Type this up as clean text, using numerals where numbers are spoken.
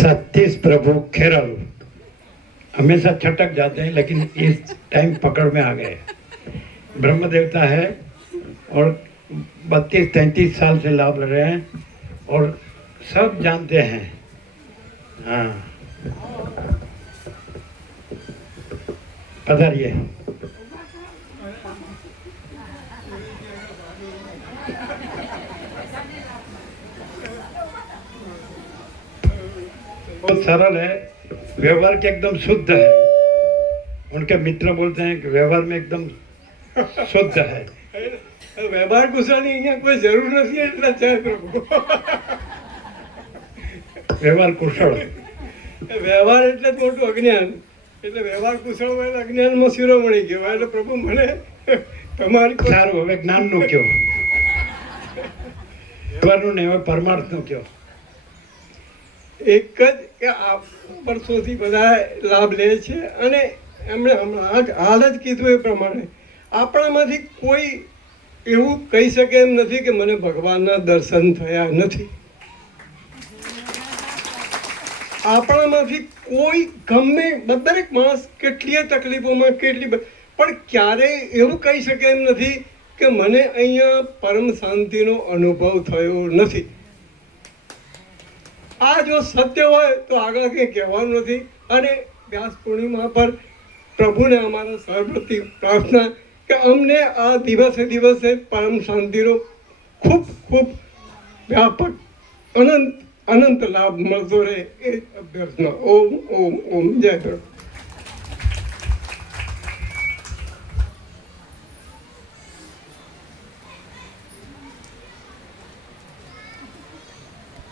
सतीश प्रभु खेरल हमेशा छटक जाते हैं, लेकिन इस टाइम पकड़ में आ गए। ब्रह्म देवता है और 32-33 साल से लाभ ले रहे हैं और सब जानते हैं। हाँ, पधारिए। बहुत सरल है, व्यवहार के एकदम शुद्ध है। उनके मित्र बोलते हैं कि व्यवहार में एकदम शुद्ध है। વ્યવહાર કુશળની અહીંયા કોઈ જરૂર નથી એટલે જય પ્રભુ। વ્યવહાર કુશળ, વ્યવહાર એટલે જ મોટું અજ્ઞાન, એટલે વ્યવહાર કુશળ હોય એટલે અજ્ઞાનમાં શિરોમણી કહેવાય। એટલે પ્રભુ મને તમારી સારું, હવે જ્ઞાનનું કયો, વ્યવહારનું નહીં, હવે પરમાર્થનું કયો। એક જ કે આ વર્ષોથી બધા લાભ લે છે અને એમણે હમણાં હાલ જ કીધું એ પ્રમાણે આપણામાંથી કોઈ એવું કહી શકે એમ નથી કે મને ભગવાનના દર્શન થયા નથી। આપણામાંથી કોઈ ગમે દરેક માણસ કેટલીય તકલીફોમાં પણ ક્યારેય એવું કહી શકે એમ નથી કે મને અહીંયા પરમ શાંતિનો અનુભવ થયો નથી। આ જો સત્ય હોય તો આગળ કંઈ કહેવાનું નથી। અને વ્યાસ પૂર્ણિમા પર પ્રભુને અમારા સર્વપ્રતિ પ્રાર્થના કે અમને આ દિવસે દિવસે પરમ શાંતિનો ખૂબ ખૂબ વ્યાપક અનંત લાભ મળતો રહે એ અભ્યર્થના। ઓમ ઓમ ઓમ જય પ્રભુ।